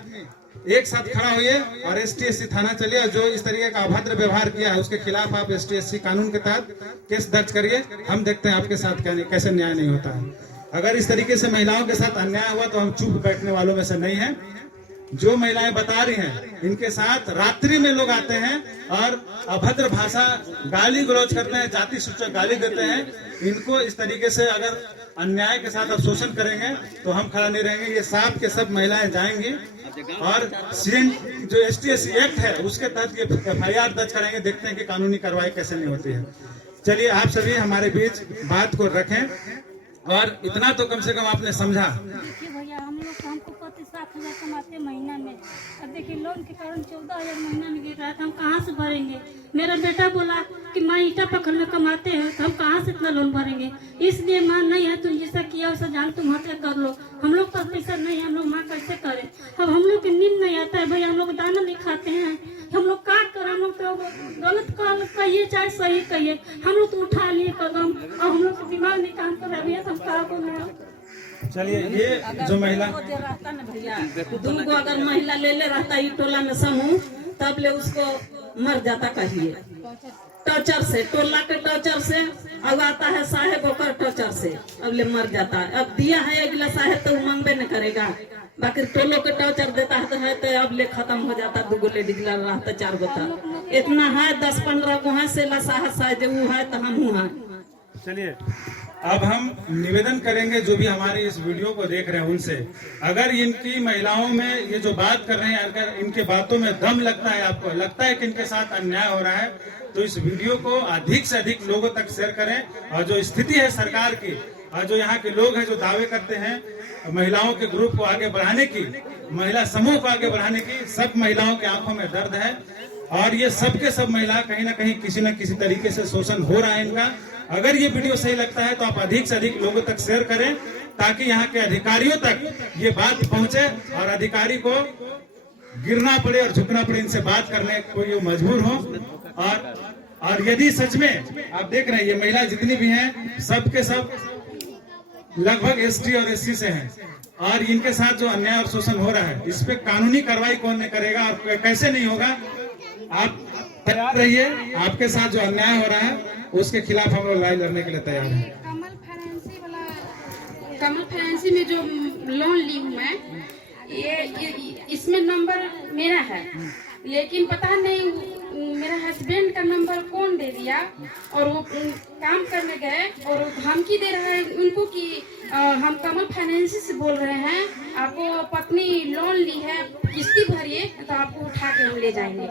एक साथ खड़ा होइए और ST SC थाना चलिए और जो इस तरीके का अभद्र व्यवहार किया है उसके खिलाफ आप ST SC कानून के तहत केस दर्ज करिए। हम देखते हैं आपके साथ कैसे न्याय नहीं होता है। अगर इस तरीके से महिलाओं के साथ अन्याय हुआ तो हम चुप बैठने वालों में से नहीं है। जो महिलाएं बता रही हैं इनके साथ रात्रि में लोग आते हैं और अभद्र भाषा गाली गलौज करते हैं, जाति सूचक गाली देते हैं। इनको इस तरीके से अगर अन्याय के साथ आप शोषण करेंगे तो हम खड़ा नहीं रहेंगे। ये सब के सब महिलाएं जाएंगी और जो ST SC एक्ट है उसके तहत ये FIR दर्ज करेंगे। देखते हैं कि कानूनी कार्रवाई कैसे नहीं होती है। चलिए, आप सभी हमारे बीच बात को रखें और इतना तो कम से कम आपने समझा। देखिए भैया, हम लोग हमको 7,000 कमाते महीना में, अब देखिए लोन के कारण 14,000 महीना में गिर रहा है, तो हम कहाँ से भरेंगे? मेरा बेटा बोला कि माँ ईटा पकड़ में कमाते हो तो हम कहाँ से इतना लोन भरेंगे? इसलिए माँ नहीं है, तुम जैसा किया वैसा जान तुम हत्या कर लो। हम लोग पास पैसा नहीं है, हम लोग माँ कैसे करें? अब हम लोग की नींद नहीं आता है भैया, हम लोग दाना नहीं खाते हैं, हम लोग क्या करें? हम लोग तो गलत कहिए चाहे सही कहिए, हम लोग तो उठा लिए कदम और हम लोग का दिमाग नहीं काम कर रहा है, हम क्या बोले। चलिए, ये जो महिला रहता ना भैया, दूगो अगर महिला ले रहता ई टोला में समूह, तब ले उसको मर जाता कहिए टॉर्चर से, टोला के टॉर्चर से। अब आता है साहेब ओकर टॉर्चर से, अब ले मर जाता है। अब दिया है अगला साहेब तो मांगबे न करेगा, बाकी टोलो के टॉर्चर देता है तो अब ले खत्म हो जाता। दूगो लेडीज रहता 4 गो तक इतना है, 10-15 को है से साहब वो है तो हम हैं। चलिए, अब हम निवेदन करेंगे जो भी हमारे इस वीडियो को देख रहे हैं उनसे, अगर इनकी महिलाओं में ये जो बात कर रहे हैं, अगर इनके बातों में दम लगता है, आपको लगता है कि इनके साथ अन्याय हो रहा है, तो इस वीडियो को अधिक से अधिक लोगों तक शेयर करें। और जो स्थिति है सरकार की, और जो यहाँ के लोग हैं जो दावे करते हैं महिलाओं के ग्रुप को आगे बढ़ाने की, महिला समूह को आगे बढ़ाने की, सब महिलाओं की आंखों में दर्द है। और ये सब के सब महिला कहीं ना कहीं किसी न किसी तरीके से शोषण हो रहा है इनका। अगर ये वीडियो सही लगता है तो आप अधिक से अधिक लोगों तक शेयर करें, ताकि यहाँ के अधिकारियों तक ये बात पहुंचे और अधिकारी को गिरना पड़े और झुकना पड़े, इनसे बात करने को ये मजबूर हो। और यदि सच में आप देख रहे हैं ये महिला जितनी भी हैं, सब के सब लगभग ST और SC से हैं, और इनके साथ जो अन्याय और शोषण हो रहा है, इस पे कानूनी कार्रवाई कौन नहीं करेगा और कैसे नहीं होगा। आप तैयार रहिए, आपके साथ जो अन्याय हो रहा है उसके खिलाफ हम लोग लड़ाई लड़ने के लिए तैयार हैं। कमल फाइनेंसी में जो लोन ली हूँ मैं, ये इसमें नंबर मेरा है, लेकिन पता नहीं मेरा हस्बैंड का नंबर कौन दे दिया, और वो काम करने गए और धमकी दे रहे हैं उनको कि हम कमल फाइनेंस से बोल रहे हैं, आपको पत्नी लोन ली है, किस्ती भरिए तो आपको उठा के हम ले जाएंगे,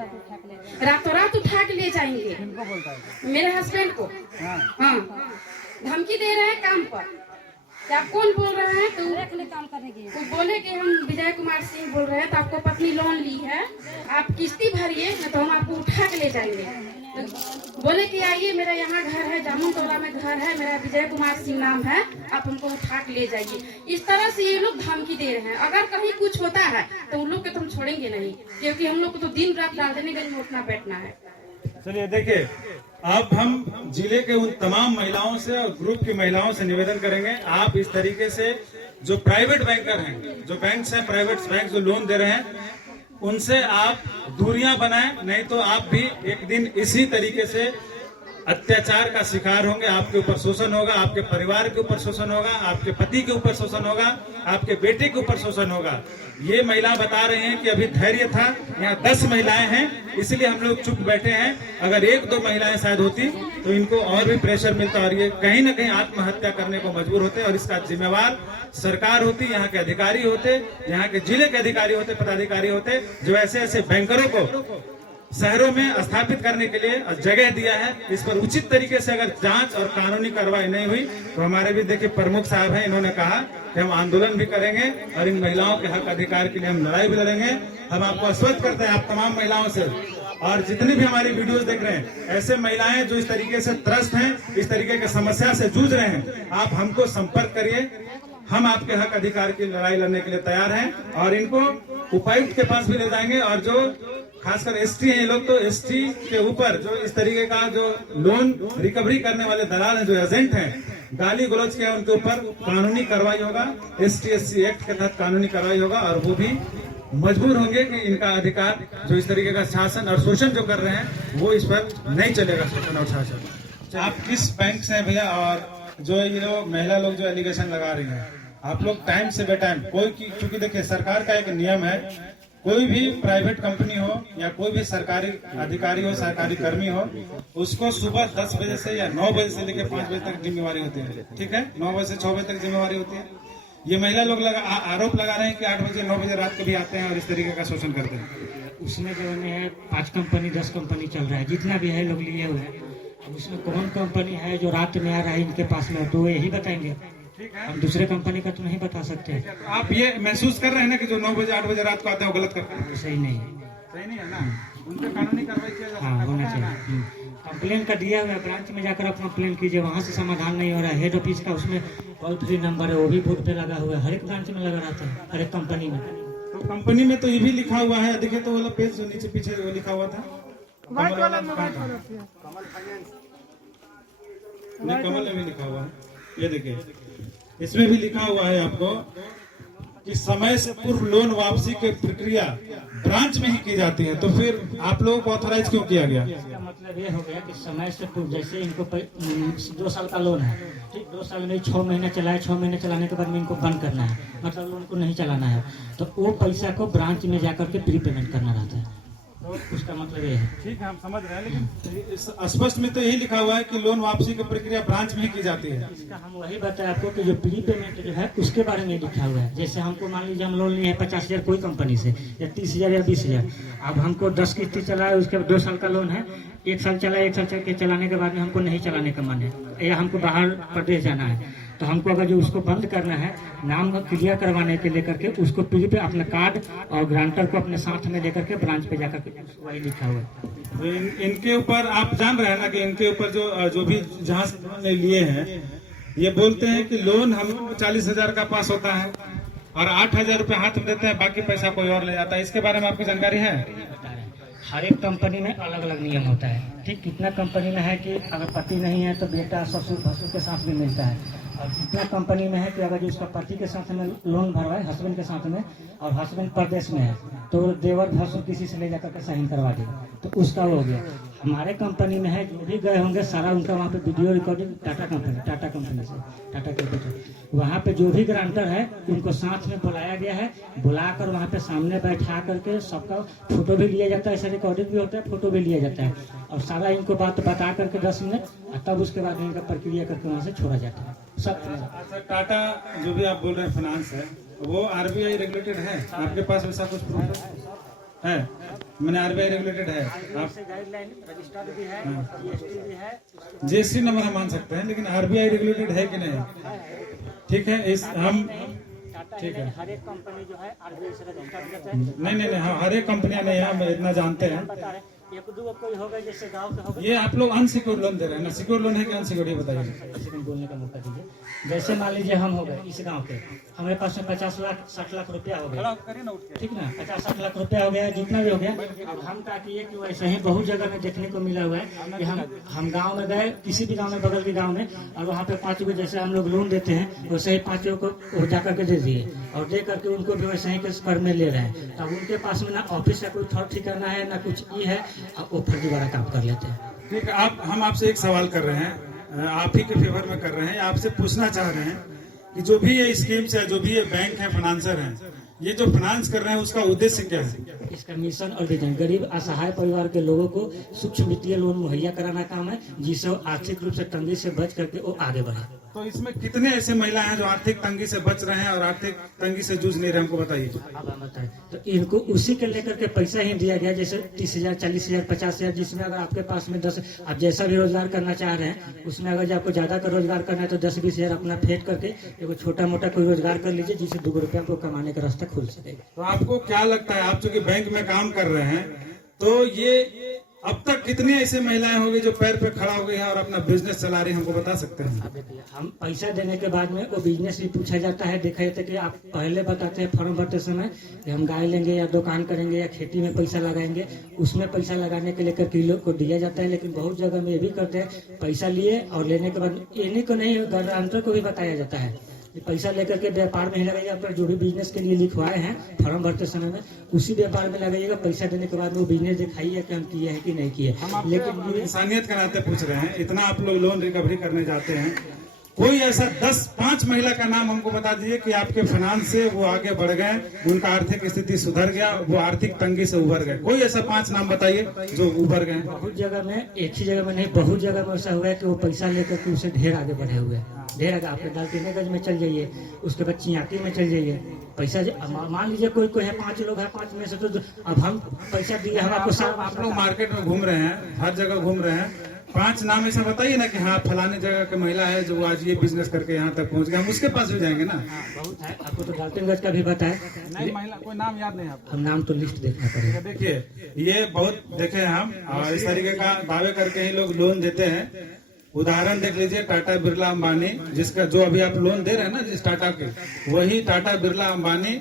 रातों रात उठा के ले जाएंगे। मेरे हस्बैंड को हाँ धमकी दे रहे हैं काम पर। आप कौन बोल रहे हैं? तो काम करने के वो बोले कि हम विजय कुमार सिंह बोल रहे हैं, तो आपको पत्नी लोन ली है, आप किस्ती भरिए तो हम आपको उठा के ले जाएंगे। तो बोले कि आइए, मेरा यहाँ घर है, जामुन टोला में घर है, मेरा विजय कुमार सिंह नाम है, आप हमको उठा के ले जाइए। इस तरह से ये लोग धमकी दे रहे हैं। अगर कहीं कुछ होता है तो उन लोग को तो हम छोड़ेंगे नहीं, क्योंकि हम लोग को तो दिन रात डाल देने के लिए उठना बैठना है। चलिए, देखिए, अब हम जिले के उन तमाम महिलाओं से और ग्रुप की महिलाओं से निवेदन करेंगे, आप इस तरीके से जो प्राइवेट बैंकर हैं, जो बैंक हैं, प्राइवेट बैंक जो लोन दे रहे हैं, उनसे आप दूरियां बनाएं, नहीं तो आप भी एक दिन इसी तरीके से अत्याचार का शिकार होंगे। आपके ऊपर शोषण होगा, आपके परिवार के ऊपर शोषण होगा, आपके पति के ऊपर शोषण होगा, आपके बेटे के ऊपर शोषण होगा। ये महिला बता रहे हैं कि अभी धैर्य था, यहाँ 10 महिलाएं हैं, इसलिए हम लोग चुप बैठे हैं। अगर 1-2 महिलाएं शायद होती तो इनको और भी प्रेशर मिलता और ये कहीं ना कहीं आत्महत्या करने को मजबूर होते, और इसका जिम्मेवार सरकार होती, यहाँ के अधिकारी होते, यहाँ के जिले के अधिकारी होते, पदाधिकारी होते, जो ऐसे ऐसे बैंकरों को शहरों में स्थापित करने के लिए जगह दिया है। इस पर उचित तरीके से अगर जांच और कानूनी कार्रवाई नहीं हुई तो हमारे भी देखिए प्रमुख साहब हैं, इन्होंने कहा कि हम आंदोलन भी करेंगे और इन महिलाओं के हक अधिकार के लिए हम लड़ाई भी लड़ेंगे। हम आपको आश्वस्त करते हैं, आप तमाम महिलाओं से, और जितनी भी हमारी वीडियोस देख रहे हैं, ऐसे महिलाएं जो इस तरीके से त्रस्त हैं, इस तरीके की समस्या से जूझ रहे हैं, आप हमको संपर्क करिए, हम आपके हक अधिकार की लड़ाई लड़ने के लिए तैयार हैं। और इनको उपायुक्त के पास भी ले जाएंगे, और जो खासकर ST हैं ये लोग, तो ST के ऊपर जो इस तरीके का जो लोन रिकवरी करने वाले दलाल हैं, जो एजेंट हैं, गाली गलौज किया, उनके ऊपर कानूनी कार्रवाई होगा, ST-SC एक्ट के तहत कानूनी कार्रवाई होगा, और वो भी मजबूर होंगे कि इनका अधिकार, जो इस तरीके का शासन और शोषण जो कर रहे हैं, वो इस पर नहीं चलेगा, शोषण और शासन। आप किस बैंक से भैया? और जो ये लोग महिला लोग जो एलिगेशन लगा रही हैं, आप लोग टाइम से बेटाइम कोई, क्योंकि देखिए सरकार का एक नियम है, कोई भी प्राइवेट कंपनी हो या कोई भी सरकारी अधिकारी हो, सरकारी कर्मी हो, उसको सुबह 10 बजे से या 9 बजे से लेकर 5 बजे तक जिम्मेवारी होती है, ठीक है? 9 बजे से 6 बजे तक जिम्मेवारी होती है। ये महिला लोग आरोप लगा रहे हैं कि 8 बजे 9 बजे रात को भी आते हैं और इस तरीके का शोषण करते हैं। उसमें जो है 5 कंपनी 10 कंपनी चल रहा है, जितना भी है लोग लिए हुए हैं। अब उसमें कौन कंपनी है जो रात में आ रहा है इनके पास में, तो यही बताएंगे, हम दूसरे कंपनी का तो नहीं बता सकते। तो आप ये महसूस कर रहे हैं ना कि जो 9 बजे 8 बजे रात को आते हैं वो गलत करते हैं? सही नहीं है, सही नहीं है ना, उन पर कानूनी कार्रवाई किया जाए। हाँ, होना चाहिए। कंप्लेन का दिया हुआ है, ब्रांच में जाकर आप कंप्लेन कीजिए, वहाँ से समाधान नहीं हो रहा है। हेड ऑफिस का उसमें टोल फ्री नंबर है, वो भी बोर्ड पे लगा हुआ है, हर एक ब्रांच में लगा रहता है, हर एक कंपनी में। तो कंपनी में तो ये भी लिखा हुआ है, देखिए तो वाला पेज जो नीचे पीछे वो लिखा हुआ था, व्हाइट वाला मोबाइल कौन रखिए? नहीं, कमल में भी लिखा हुआ है, ये देखिए, इसमें भी लिखा हुआ है आपको कि समय से पूर्व लोन वापसी की प्रक्रिया ब्रांच में ही की जाती है। तो फिर आप लोगों को ऑथराइज क्यों किया गया? इसका मतलब ये हो गया कि समय से पूर्व, जैसे इनको 2 साल का लोन है, ठीक, 2 साल में 6 महीने चलाए, 6 महीने चलाने के बाद में इनको बंद करना है, मतलब लोन को नहीं चलाना है, तो वो पैसा को ब्रांच में जाकर के प्री पेमेंट करना रहता है। तो उसका मतलब ये है। ठीक है, हम समझ रहे हैं, लेकिन स्पष्ट में तो यही लिखा हुआ है कि लोन वापसी की प्रक्रिया ब्रांच में ही की जाती है। इसका हम वही बताए आपको कि जो प्री पेमेंट जो है उसके बारे में लिखा हुआ है। जैसे हमको मान लीजिए हम लोन लिए हैं 50,000 कोई कंपनी से, या 30,000 या 20,000, अब हमको 10 किस्ती चला है, उसके 2 साल का लोन है, 1 साल चला, 1 साल के चलाने के बाद में हमको नहीं चलाने का मन है, या हमको बाहर प्रदेश जाना है, तो हमको अगर जो उसको बंद करना है, नाम क्लियर करवाने के लेकर के उसको प्री पे अपना कार्ड और ग्रांटर को अपने साथ में लेकर के ब्रांच पे जाकर के वही लिखा हुआ है। तो इनके ऊपर आप जान रहे हैं ना कि इनके ऊपर जो भी जहाँ से लोन लिए हैं, ये बोलते हैं कि लोन हमको 40,000 का पास होता है और 8,000 रुपये हाथ में देते हैं, बाकी पैसा कोई और ले जाता है। इसके बारे में आपको जानकारी है? हर एक कंपनी में अलग अलग नियम होता है, ठीक, कितना कंपनी में है कि अगर पति नहीं है तो बेटा ससुर भसुर के साथ भी मिलता है, और कितना कंपनी में है कि अगर जो उसका पति के साथ में लोन भरवाए हस्बैंड के साथ में, और हस्बैंड प्रदेश में है, तो देवर भसुर किसी से ले जाकर के साइन करवा दे, तो उसका वो हो गया। हमारे कंपनी में है, जो भी गए होंगे सारा उनका वहाँ पे वीडियो रिकॉर्डिंग टाटा कंपनी से, टाटा कैपिटल, वहाँ पे जो भी ग्रांटर है उनको साथ में बुलाया गया है, बुलाकर वहाँ पे सामने बैठा करके सबका फोटो भी लिया जाता है, ऐसा रिकॉर्डिंग भी होता है, फोटो भी लिया जाता है, और सारा इनको बात बता करके 10 मिनट, तब उसके बाद इनका प्रक्रिया करके वहाँ से छोड़ा जाता है सब। अच्छा, टाटा जो भी आप बोल रहे हैं फाइनेंस है, वो आरबीआई रेगुलेटेड है? आपके पास वैसा कुछ प्रूफ है? मैंने आरबीआई रेगुलेटेड है, आप गाइडलाइन रजिस्टर्ड भी है, जीएसटी भी है, जीएसटी नंबर हम मान सकते हैं, लेकिन आरबीआई रेगुलेटेड है कि नहीं? ठीक है, इस हम ठीक है, हर एक कंपनी जो है आरबीआई से रजिस्टर्ड है। नहीं, हाँ, हर एक कंपनियां नहीं है, हम इतना जानते हैं। बता रहे एक दो कोई होगा जैसे गांव के होगा। ये आप लोग अनसिक्योर्ड लोन दे रहे हैं ना? सिक्योर लोन है कि अनसिक्योर्ड, ये बताइए। सेकंड बोलने का मौका दीजिए। जैसे मान लीजिए हम हो गए इस गांव के, हमारे पास में 50 लाख 60 लाख रुपया हो गया, ठीक ना, 50-60 लाख रुपया हो गया, जितना भी हो गया। अब हम क्या किए कि वैसे ही बहुत जगह में देखने को मिला हुआ है कि हम गाँव में गए, किसी भी गाँव में, बगल के गाँव में, और वहाँ पे 5 को जैसे हम लोग लोन देते हैं वैसे ही 5 को जा करके दे दिए, और दे करके उनको भी वैसे ही कर में ले रहे हैं। अब उनके पास में ना ऑफिस का कोई थॉट ठिकाना है, ना कुछ ये है, वो फर्जी वाला काम कर लेते हैं। ठीक है, हम आपसे एक सवाल कर रहे हैं, आप ही के फेवर में कर रहे हैं, आपसे पूछना चाह रहे हैं कि जो भी ये स्कीम्स है, जो भी ये बैंक है, फाइनेंसर हैं, ये जो फाइनेंस कर रहे हैं उसका उद्देश्य क्या है? इसका मिशन और विजन गरीब असहाय परिवार के लोगों को सूक्ष्म वित्तीय लोन मुहैया कराना काम है, जिससे वो आर्थिक रूप से तंगी से बच करके वो आगे बढ़े। तो इसमें कितने ऐसे महिलाएं हैं जो आर्थिक तंगी से बच रहे हैं और आर्थिक तंगी से जूझ नहीं रहे, हमको बताइए। अब हम बताएं तो इनको उसी के लेकर के पैसा ही दिया गया, जैसे 30,000 40,000 50,000, जिसमें अगर आपके पास में 10, आप जैसा भी रोजगार करना चाह रहे हैं उसमें अगर आपको ज्यादा का रोजगार करना है तो 10-20,000 अपना फेंक करके एगो छोटा मोटा कोई रोजगार कर लीजिए, जिससे 2 रुपया आपको कमाने का रास्ता खुल सकेगा। तो आपको क्या लगता है, आप चूंकि बैंक में काम कर रहे हैं, तो ये अब तक कितनी ऐसी महिलाएं होंगी जो पैर पे खड़ा हो गई है और अपना बिजनेस चला रही है, हमको बता सकते हैं? अब देखिए, हम पैसा देने के बाद में वो बिजनेस भी पूछा जाता है, देखा जाता है कि आप पहले बताते हैं फॉर्म भरते समय कि हम गाय लेंगे या दुकान करेंगे या खेती में पैसा लगाएंगे, उसमें पैसा लगाने के लेकर किलो को दिया जाता है। लेकिन बहुत जगह में ये भी करते हैं, पैसा लिए और लेने के बाद इन्हीं को नहीं, गारंटर को भी बताया जाता है पैसा लेकर के व्यापार में ही लगाइएगा, पर जो भी बिजनेस के लिए लिखवाए हैं फॉर्म भरते समय में उसी व्यापार में लगाइएगा। पैसा देने के बाद वो बिजनेस दिखाइए कि हम किए हैं कि नहीं किए। लेकिन इंसानियत के नाते पूछ रहे हैं, इतना आप लोग लोन रिकवरी करने जाते हैं, कोई ऐसा 10-5 महिला का नाम हमको बता दीजिए कि आपके फाइनेंस से वो आगे बढ़ गए, उनका आर्थिक स्थिति सुधर गया, वो आर्थिक तंगी से उभर गए। कोई ऐसा 5 नाम बताइए जो उभर गए। बहुत जगह में, एक ही जगह में नहीं, बहुत जगह में ऐसा हुआ है कि वो पैसा लेकर के उसे ढेर आगे बढ़े हुए हैं, ढेर आगे। आपके डाल्टनगंज में चल जाइए, उसके बाद चियाकी में चल जाइए, पैसा मान लीजिए कोई है 5 लोग है, 5 में से तो अब हम पैसा दिए, हम आपको आप लोग मार्केट में घूम रहे हैं, हर जगह घूम रहे हैं, 5 नाम ऐसा बताइए ना कि हाँ फलाने जगह की महिला है जो आज ये बिजनेस करके यहाँ तक पहुँच गए, हम उसके पास भी जाएंगे ना। बहुत है, आपको तो डाल्टनगंज का भी बताए, नहीं महिला कोई नाम याद नहीं आपको? हम नाम तो लिस्ट देखना पड़ेगा। देखिए, ये बहुत देखे हैं हम, और इस तरीके का दावे करके ही लोग लोन देते हैं। उदाहरण देख लीजिए, टाटा बिरला अंबानी, जिसका जो अभी आप लोन दे रहे हैं ना जिस टाटा के, वही टाटा बिरला अंबानी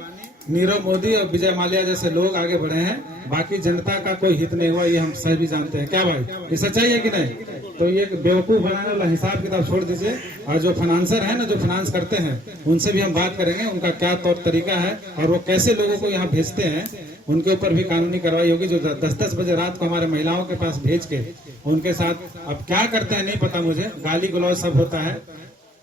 नीरव मोदी और विजय माल्या जैसे लोग आगे बढ़े हैं, बाकी जनता का कोई हित नहीं हुआ, ये हम सभी जानते हैं। क्या भाई, ये सच्चाई है कि नहीं? तो ये बेवकूफ बनाने वाला हिसाब किताब छोड़ दीजिए, और जो फाइनेंसर है ना, जो फाइनेंस करते हैं, उनसे भी हम बात करेंगे, उनका क्या तौर तरीका है और वो कैसे लोगों को यहाँ भेजते हैं, उनके ऊपर भी कानूनी कार्रवाई होगी। जो 10-10 बजे रात को हमारे महिलाओं के पास भेज के उनके साथ अब क्या करते हैं नहीं पता मुझे, गाली गलौज सब होता है,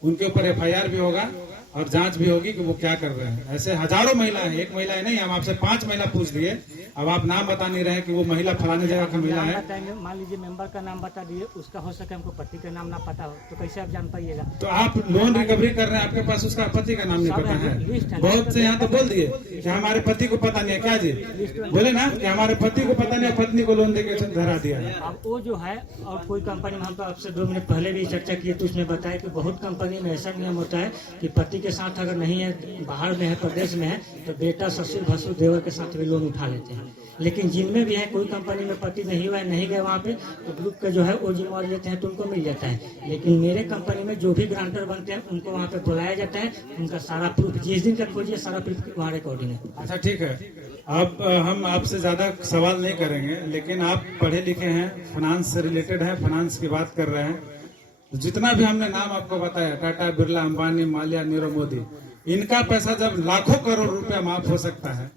उनके ऊपर FIR भी होगा और जांच भी होगी कि वो क्या कर रहे हैं। ऐसे हजारों महिलाएं हैं, एक महिला नहीं, हम आपसे 5 महिला पूछ दिए, अब आप नाम बता नहीं रहे कि वो महिला फलाने जगह की महिला है। बताएंगे, मान लीजिए मेंबर का नाम बता दिए, उसका हो सके हमको पति का नाम ना पता हो तो कैसे आप जान पाइएगा? तो आप लोन रिकवरी कर रहे हैं, आपके पास उसका पति का नाम नहीं पता है। बहुत से यहाँ तो बोल दिए कि हमारे पति को पता नहीं है। क्या जी बोले ना कि हमारे पति को पता नहीं, पत्नी को लोन देके धरा दिया है। अब वो जो है, और कोई कंपनी में हम तो आपसे 2 मिनट पहले भी चर्चा किए तो उसने बताया कि बहुत कंपनी में ऐसा नियम होता है कि पति के साथ अगर नहीं है, बाहर में है, प्रदेश में है, तो बेटा, ससुर, भसुर, देवर के साथ भी लोन उठा लेते हैं। लेकिन जिनमें भी है कोई कंपनी में पति नहीं हुआ है, नहीं गए वहाँ पे, तो ग्रुप के जो है वो जिम्मेवारी लेते हैं तो उनको मिल जाता है। लेकिन मेरे कंपनी में जो भी ग्रांटर बनते हैं उनको वहाँ पे बुलाया जाता है, उनका सारा प्रूफ जिस दिन का खोजिए सारा प्रूफ वहाँ रिकॉर्डिंग है। अच्छा ठीक है, अब हम आपसे ज्यादा सवाल नहीं करेंगे, लेकिन आप पढ़े लिखे हैं, फाइनेंस से रिलेटेड है, फाइनेंस की बात कर रहे हैं। जितना भी हमने नाम आपको बताया, टाटा, बिरला, अंबानी, माल्या, नीरव मोदी, इनका पैसा जब लाखों करोड़ रुपया माफ हो सकता है,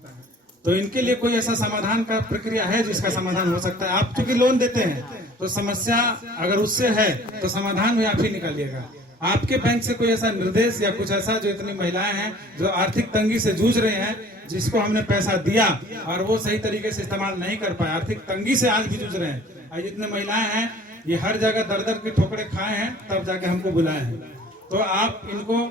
तो इनके लिए कोई ऐसा समाधान का प्रक्रिया है जिसका समाधान हो सकता है? आप चूंकि लोन देते हैं तो समस्या अगर उससे है तो समाधान भी आप ही निकालिएगा। आपके बैंक से कोई ऐसा निर्देश या कुछ ऐसा, जो इतनी महिलाएं हैं जो आर्थिक तंगी से जूझ रहे हैं, जिसको हमने पैसा दिया और वो सही तरीके से इस्तेमाल नहीं कर पाए, आर्थिक तंगी से आज भी जूझ रहे हैं, और जितने महिलाएं हैं ये हर जगह दर के ठोकरे खाए हैं, तब जाके हमको बुलाए हैं, तो आप इनको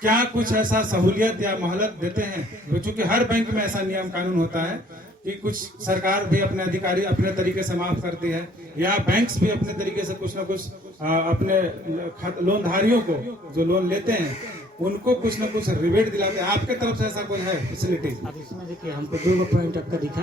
क्या कुछ ऐसा सहूलियत या मोहलत देते हैं? क्योंकि हर बैंक में ऐसा नियम कानून होता है कि कुछ सरकार भी अपने अधिकारी अपने तरीके से माफ करती है, या बैंक्स भी अपने तरीके से कुछ ना कुछ अपने लोनधारियों को जो लोन लेते हैं उनको कुछ न कुछ रिबेट दिलाते हैं। आपके तरफ से ऐसा कोई है फैसिलिटी? अब इसमें देखिए हमको 2 पॉइंट आपका दिखा।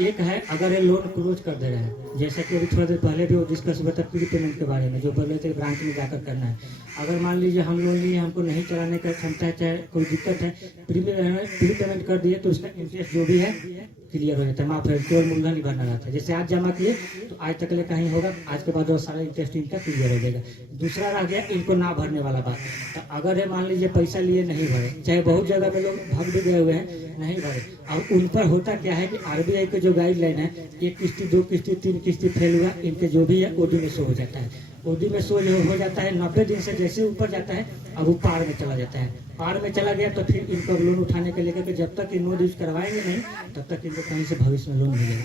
एक है अगर ये लोन क्लोज कर दे रहे हैं, जैसा कि अभी थोड़ा देर पहले भी वो डिस्कस हुआ था प्री पेमेंट के बारे में, जो बोले थे ब्रांच में जाकर करना है। अगर मान लीजिए हम लोन लिए, हमको नहीं चलाने का क्षमता है, चाहे कोई दिक्कत है, प्री पेमेंट कर दिए तो उसका इंटरेस्ट जो भी है क्लियर हो जाता है, माफ है, केवल मूलधन ही भरना रहता है। जैसे आज जमा किए तो आज तक ले कहीं होगा, आज के बाद वो सारा इंटरेस्ट इनका क्लियर हो जाएगा। दूसरा रह गया इनको ना भरने वाला बात। तो अगर ये मान लीजिए पैसा लिए नहीं भरे, चाहे बहुत जगह में लोग भाग भी गए हुए हैं, नहीं भरे, अब उन पर होता क्या है कि RBI के जो गाइडलाइन है, 1 किस्ती 2 किस्ती 3 किस्ती फेल हुआ, इनके जो भी है OD में शो हो जाता है। OD में शो हो जाता है, 90 दिन से जैसे ऊपर जाता है अब वो पार में चला जाता है। पार में चला गया तो फिर इनको लोन उठाने के लिए कि जब तक नो यूज करवाएंगे नहीं तब तक इनको कहीं से भविष्य में लोन मिलेगा।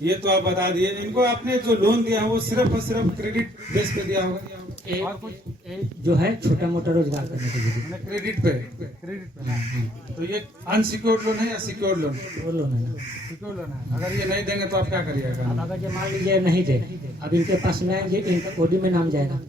ये तो आप बता दिए। इनको आपने जो लोन दिया है वो सिर्फ और सिर्फ क्रेडिट बेस पे दिया होगा, जो है छोटा मोटा रोजगार करने के लिए क्रेडिट पे। तो ये अनसिक्योर्ड लोन है या सिक्योर्ड लोन? लोन है ना, सिक्योर्ड लोन है। अगर ये नहीं देंगे तो आप क्या करिएगा? अब अगर मान लीजिए नहीं दे, अब इनके पास में आएंगे, इनका OD में नाम जाएगा।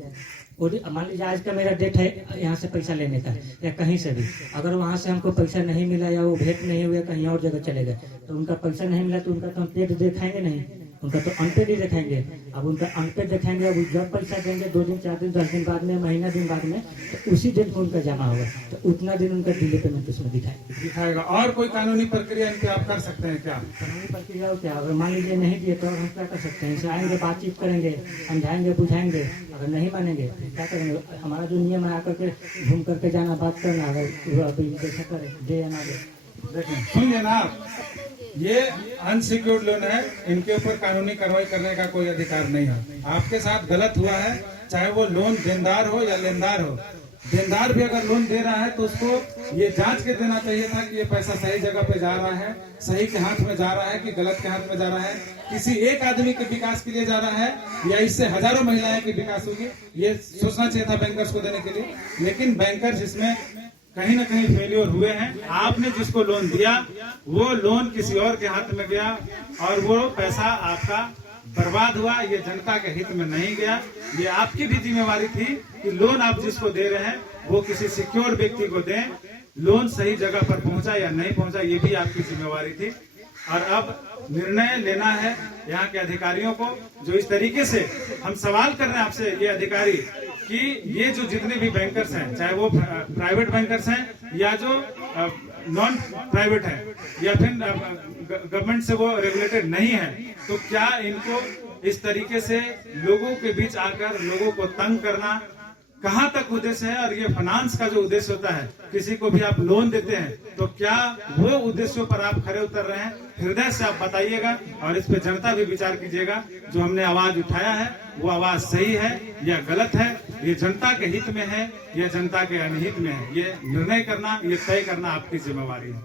OD मान लीजिए आज का मेरा डेट है यहाँ से पैसा लेने का या कहीं से भी, अगर वहाँ से हमको पैसा नहीं मिला या वो भेंट नहीं हुआ, कहीं और जगह चले गए, तो उनका पैसा नहीं मिला तो उनका तो हम पेड दिखाएंगे नहीं, उनका तो अनपेड ही दिखाएंगे। अब उनका अनपेड दिखाएंगे, अब जब पैसा देंगे 2 दिन 4 दिन 10 दिन बाद में, महीना दिन बाद में, तो उसी दिन को उनका जमा होगा, तो उतना दिन उनका डिले पेमेंट उसमें दिखाएगा। और कोई कानूनी प्रक्रिया इनकी आप कर सकते हैं क्या? कानूनी प्रक्रिया क्या? अगर मान लीजिए नहीं दिए तो हम क्या कर सकते हैं? आएंगे, बातचीत करेंगे, समझाएंगे, बुझाएंगे, अगर नहीं मानेंगे क्या करेंगे? हमारा जो नियम है आकर के घूम करके जाना, बात करना, अगर कैसा करें, दे या ना दे। देखें, सुनिए ना आप, ये अनसिक्योर्ड लोन है, इनके ऊपर कानूनी कार्रवाई करने का कोई अधिकार नहीं है। आपके साथ गलत हुआ है, चाहे वो लोन देनदार हो या लेनदार हो। देनदार भी अगर लोन दे रहा है तो उसको ये जांच के देना चाहिए था कि ये पैसा सही जगह पे जा रहा है, सही के हाथ में जा रहा है कि गलत के हाथ में जा रहा है, किसी एक आदमी के विकास के लिए जा रहा है या इससे हजारों महिलाएं की विकास होगी, ये सोचना चाहिए था बैंकर्स को देने के लिए। लेकिन बैंकर्स इसमें कहीं ना कहीं फेलियर हुए हैं। आपने जिसको लोन दिया वो लोन किसी और के हाथ में गया और वो पैसा आपका बर्बाद हुआ, ये जनता के हित में नहीं गया। ये आपकी भी जिम्मेवारी थी कि लोन आप जिसको दे रहे हैं वो किसी सिक्योर व्यक्ति को दें, लोन सही जगह पर पहुंचा या नहीं पहुंचा ये भी आपकी जिम्मेवारी थी। और अब निर्णय लेना है यहाँ के अधिकारियों को, जो इस तरीके से हम सवाल कर रहे हैं आपसे ये अधिकारी कि ये जो जितने भी बैंकर्स हैं, चाहे वो प्राइवेट बैंकर्स हैं या जो नॉन प्राइवेट है या फिर गवर्नमेंट से वो रेगुलेटेड नहीं है, तो क्या इनको इस तरीके से लोगों के बीच आकर लोगों को तंग करना कहाँ तक उद्देश्य है? और ये फाइनेंस का जो उद्देश्य होता है, किसी को भी आप लोन देते हैं तो क्या वो उद्देश्यों पर आप खरे उतर रहे हैं? हृदय से आप बताइएगा और इस पे जनता भी विचार कीजिएगा। जो हमने आवाज उठाया है वो आवाज सही है या गलत है, ये जनता के हित में है या जनता के अनहित में है, ये निर्णय करना, ये तय करना आपकी जिम्मेवारी है।